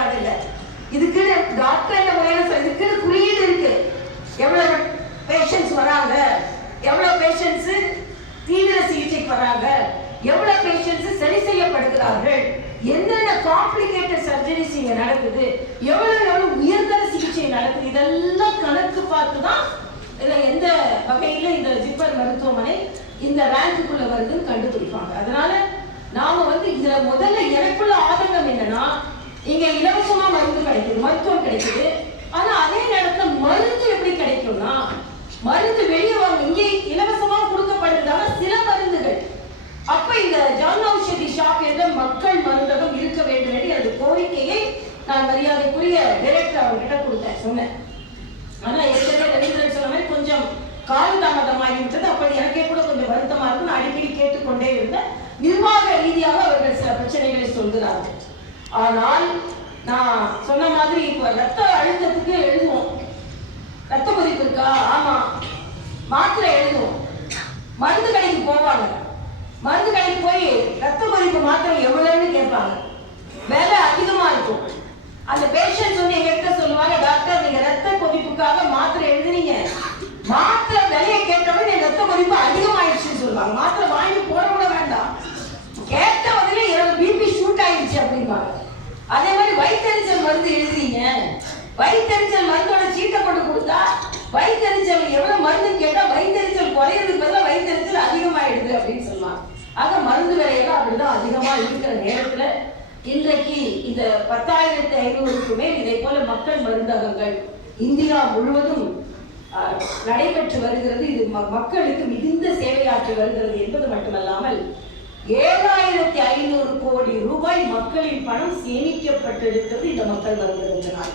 பயன்பாடு இல்லை. இதுக்குன்னு டாக்டர் இதுக்குன்னு குறியீடு இருக்கு. எவ்வளவு பேஷண்ட்ஸ் வராங்க, எவ்வளவு பேஷண்ட்ஸ் தீவிர சிகிச்சைக்கு வராங்க, எவ்வளவு பேஷண்ட்ஸ் சரி செய்யப்படுகிறார்கள், என்னென்ன காம்ப்ளிகேட்டட் சர்ஜரிஸ் இங்க நடக்குது, எவ்வளவு உயர்தர சிகிச்சை நடக்குது, இதெல்லாம் கணக்கு பார்த்து தான் எந்த வகையில இந்த ஜிப்மர் மருத்துவமனை இந்த ரேங்குக்குள்ள வருதுன்னு கண்டுபிடிப்பாங்க. அதனால நாம இதுல முதல்ல எனக்குள்ள ஆதங்கம் என்னன்னா, இங்க இலவசமா மருந்து கிடைக்குது, மருத்துவம் கிடைக்குது. ஆனா அதே நேரத்துல மருந்து எப்படி கிடைக்கும்னா, மருந்து வெளியே வாங்க இங்கே இலவசமா கொடுக்கப்படுறதால சில மருந்துகள். அப்ப இந்த ஜன் ஔஷதி ஷாப் என்ற மக்கள் மருந்தகம் இருக்க வேண்டும் என்று எனது கோரிக்கையை நான் மரியாதைக்குரிய டைரக்டர் அவர்கிட்ட கொடுத்தேன், சொன்னேன். ஆனா ஏற்கனவே ரவீந்திரன் சொன்ன மாதிரி கொஞ்சம் காலதாமதமாகிவிட்டது. அப்படி எனக்கே கூட கொஞ்சம் வருத்தமா இருக்கும். நான் அடிக்கடி கேட்டுக்கொண்டே இருந்தேன். நிர்வாக ரீதியாக அவர்கள் சில பிரச்சனைகளை சொல்கிறார்கள். ஆனால் நான் சொன்ன மாதிரி இப்ப ரத்த அழுத்தத்துக்கு எழுதுவோம், ரத்த கொதிப்பு இருக்கா, ஆமா, மாத்திரை எழுதுவோம். மருந்து கடைக்கு போவாங்க, மருந்து கடைக்கு போய் ரத்த கொதிப்பு மாத்திரை எவ்வளவுன்னு கேட்பாங்க. விலை அதிகமா இருக்கும். அந்த பேஷண்ட் எங்கிட்ட சொல்லுவாங்க, டாக்டர் நீங்க ரத்த கொதிப்புக்காக மாத்திரை எழுதுனீங்க, மாத்திரை விலையை கேட்டவங்க ரத்த கொதிப்பு அதிகமாயிடுச்சுன்னு சொல்லுவாங்க. மாத்திரை வாங்கி போட கூட வேண்டாம், கேட்ட உடனே எனக்கு பிபி ஷூட் ஆயிடுச்சு அப்படிம்பாங்க. அதே மாதிரி வயிற்றெரிச்சல் மருந்து எழுதுறீங்க, வயிற்றெரிச்சல் மருந்தோட சீட்டை கொண்டு கொடுத்தா வயிற்றெரிச்சல் எவ்வளவு மருந்துன்னு கேட்டா வயிற்றெரிச்சல் குறையிறதுக்கு பதிலாக வயிற்றெரிச்சல் அதிகமாயிடுது அப்படின்னு சொல்லுவாங்க. ஆக மருந்து விலையெல்லாம் அப்படிதான் அதிகமா இருக்கிற நேரத்துல இன்றைக்கு இந்த 10,500க்கு மேல் இதை போல மக்கள் மருந்தகங்கள் இந்தியா முழுவதும் நடைபெற்று வருகிறது. இது மக்களுக்கு மிகுந்த சேவையாற்றி வருகிறது என்பது மட்டுமல்லாமல் 7,500 கோடி ரூபாய் மக்களின் பணம் சேமிக்கப்பட்டிருக்கிறது இந்த மக்கள் மருந்தகத்தினால்.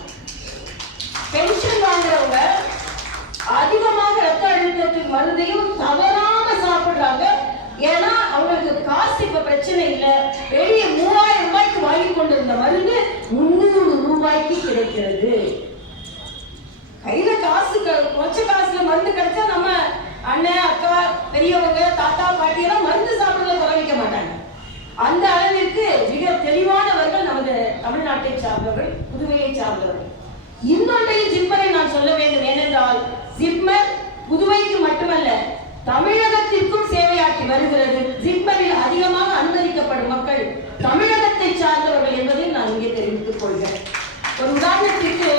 பென்ஷன் வாங்குறவங்க அதிகமாக ரத்த அழுத்தத்தின் மருந்தையும் தவறாம சாப்பிடுறாங்க. ஏன்னா அவங்களுக்கு காசு இப்ப பிரச்சனை இல்லை. வெளியே 3,000 ரூபாய்க்கு வாங்கி கொண்டிருந்த மருந்து 300 ரூபாய்க்கு கிடைக்கிறது. கையில காசு கொஞ்ச காசுல மருந்து கிடைச்சா நம்ம அண்ணன் அக்கா பெரியவங்க தாத்தா பாட்டி எல்லாம் மருந்து சாப்பிடுறத குறைவிக்க மாட்டாங்க. அந்த அளவிற்கு மிக தெளிவானவர்கள் நமது தமிழ்நாட்டை சார்ந்தவர்கள், புதுவையை சார்ந்தவர்கள். இன்னொன்றையும் ஜிப்மரை நான் சொல்ல வேண்டும். ஏனென்றால் ஜிப்மர் புதுவைக்கு மட்டுமல்ல தமிழகத்திற்கும் சேவையாற்றி வருகிறது. ஜிப்மரில் அதிகமாக அனுமதிக்கப்படும் மக்கள் தமிழகத்தை சார்ந்தவர்கள் என்பதை நான் இங்கே தெரிவித்துக் கொள்கிறேன். ஒரு உதாரணத்திற்கு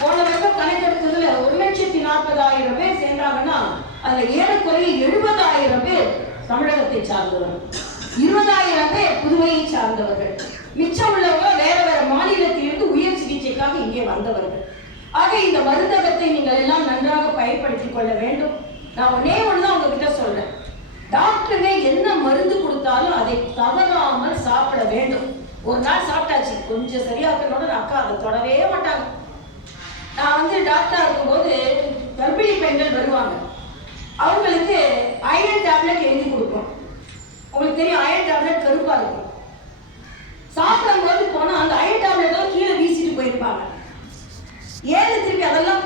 போன வருடம் கணக்கெடுத்ததுல 1,40,000 பேர் சேர்ந்தாங்கன்னா அதுல ஏறக்குறைய 70,000 பேர் தமிழகத்தை சார்ந்தவர்கள், 20,000 பேர் புதுவையை சார்ந்தவர்கள், மிச்சம் உள்ளவங்க வேற வேற மாநிலத்திலிருந்து உயர் சிகிச்சைக்காக இங்கே வந்தவர்கள். ஆக இந்த மருந்தகத்தை நீங்கள் எல்லாம் நன்றாக பயன்படுத்திக் கொள்ள வேண்டும். நான் ஒன்னே ஒண்ணுதான் உங்ககிட்ட சொல்றேன், டாக்டருங்க என்ன மருந்து கொடுத்தாலும் அதை தவறாமல் சாப்பிட வேண்டும். ஒரு நாள் சாப்பிட்டாச்சு, கொஞ்சம் சரியாக்கனோட அக்கா அதை தொடவே மாட்டாங்க. நான் டாக்டரா இருக்கும்போது கர்ப்பிணி பெண்கள் வருவாங்க, அவங்களுக்கு அயன் டேப்லெட் எழுதி கொடுப்போம். உங்களுக்கு தெரியும் அயன் டேப்லெட் கருப்பா இருக்கும். சாப்பிடும் போது போனா அந்த அயன் டேப்லெட் எல்லாம் கீழே வீசிட்டு போயிருப்பாங்க. ஏன்னு திருப்பி அதெல்லாம்